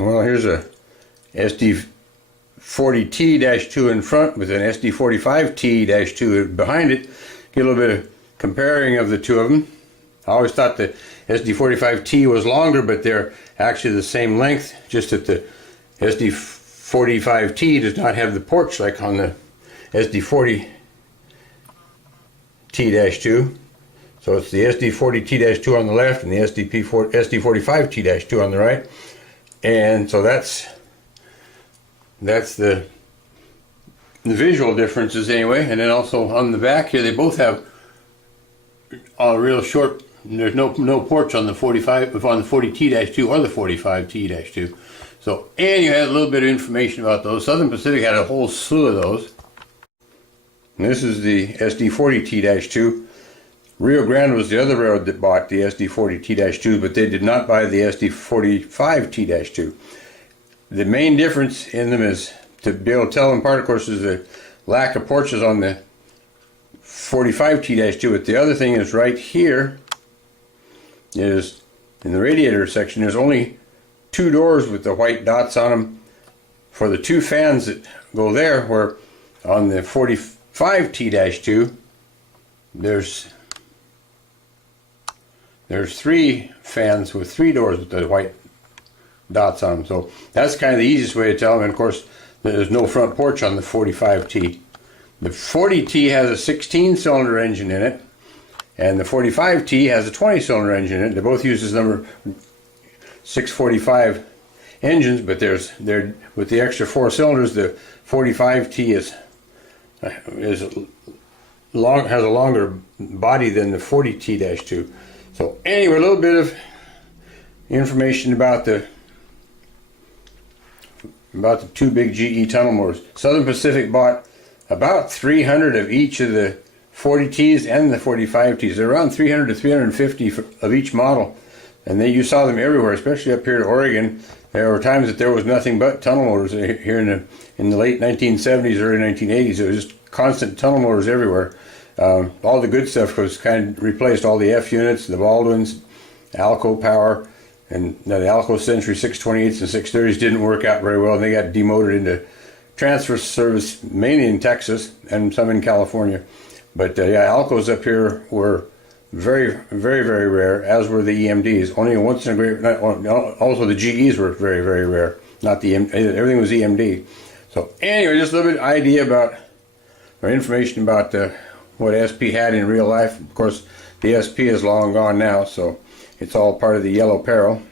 Well, here's a SD40T-2 in front with an SD45T-2 behind it. Get a little bit of comparing of the two of them. I always thought the SD45T was longer, but they're actually the same length, just that the SD45T does not have the porch like on the SD40T-2. So it's the SD40T-2 on the left and the SD45T-2 on the right. And so that's the visual differences anyway. And then also on the back here, they both have a real short. There's no porch on the 40T-2 or the 45T-2. So, and you had a little bit of information about those. Southern Pacific had a whole slew of those. And this is the SD40T-2. Rio Grande was the other railroad that bought the SD40T-2, but they did not buy the SD45T-2. The main difference in them is, to be able to tell them apart, of course, is the lack of porches on the 45T-2, but the other thing is right here is in the radiator section, there's only two doors with the white dots on them for the two fans that go there, where on the 45T-2 there's three fans with three doors with the white dots on them. So that's kind of the easiest way to tell them. And of course, there's no front porch on the 45T. The 40T has a 16-cylinder engine in it, and the 45T has a 20-cylinder engine in it. They both use this number 645 engines, but they're with the extra 4 cylinders. The 45T has a longer body than the 40T-2. So anyway, a little bit of information about the two big GE tunnel motors. Southern Pacific bought about 300 of each of the 40Ts and the 45Ts. They're around 300 to 350 of each model, and you saw them everywhere, especially up here to Oregon. There were times that there was nothing but tunnel motors here in the late 1970s, early 1980s. It was just constant tunnel motors everywhere. All the good stuff was kind of replaced. All the F units, the Baldwins, Alco Power, and the Alco Century 628s and 630s didn't work out very well, and they got demoted into transfer service, mainly in Texas and some in California. But yeah, Alcos up here were very, very, very rare, as were the EMDs. Only once in a great. Also, the GEs were very, very rare. Not the everything was EMD. So anyway, just a little bit of idea about, or information about what SP had in real life. Of course, the SP is long gone now, so it's all part of the Yellow Peril.